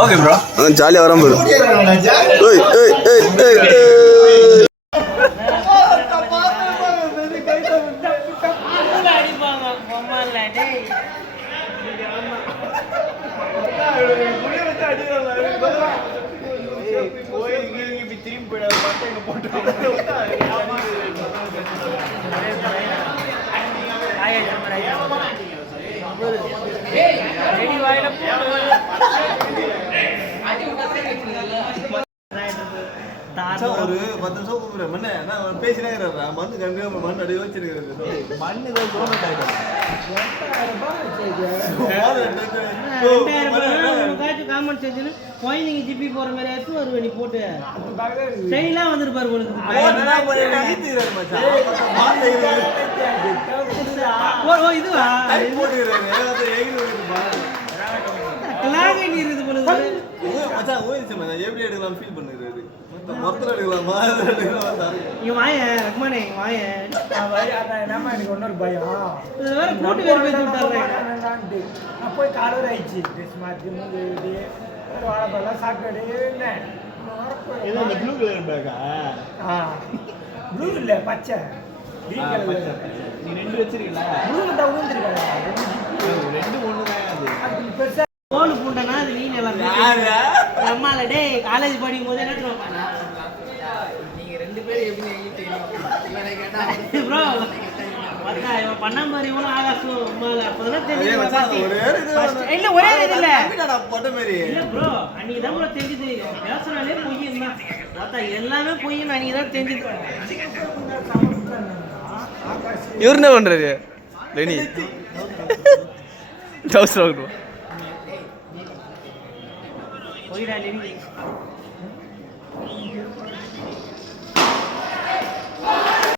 Okay bro ஜாலியாக வராம போயிடும். ஒரு 10 நிமிஷம் கூப்பிடுறேன் மண்ணு நான் பேசினே இருக்கிறேன் மண்ணு கண்டிப்பாக மண் அடி வச்சிருக்கிறது மண்ணு தான் கவர்மெண்ட் ஆகிடும் குழந்தைங்க ஜிப்பி போற மாதிரி எடுத்து ஒரு வழி போட்டு ஸ்டைலாம் வந்துருப்பாரு இதுவா எப்படி எடுக்கலாம் ஃபீல் பண்ணுறது மொத்தம் எடுக்கலாமா இங்க வாய ரஹ்மானே வாய என்னமா எனக்கு ஒன்னொரு பயம் வேற போட்டு வேற பேசி விட்டாரு நான் போய் காலூர் ஆயிடுச்சு ட்ரெஸ் மாற்றி மூஞ்சி ஒரு வாழைப்பழம் சாப்பிட்டு ஏதோ அந்த ப்ளூ கலர் பேக்கா ப்ளூ இல்லை பச்சை கிரீன் கலர் நீ 2 வச்சிருக்கீங்களா ப்ளூ தான் ஊந்துருக்காங்க 2 ஒன்று தான் அது பெருசா கோல் பூண்டனா அது நீ எல்லாம் அம்மால டேய் காலேஜ் படிக்கும் போது என்ன நீங்க 2 பேரும் எப்படி இவனை கேட்டா ப்ரோ பத்தா இவன் பண்ணாம இவனும் ஆகாசும் அம்மால அப்பதான் தெரியும் இல்ல ஒரே இது இல்ல நான் போட்ட மாதிரி இல்ல ப்ரோ அன்னைக்கு தான் ப்ரோ தெரிஞ்சது பேசனாலே பொய் தான் பத்தா எல்லாமே பொய் அன்னைக்கு தான் தெரிஞ்சது இவர் என்ன பண்றது ரெனி டவுஸ் வாங்குறோம் போயிடா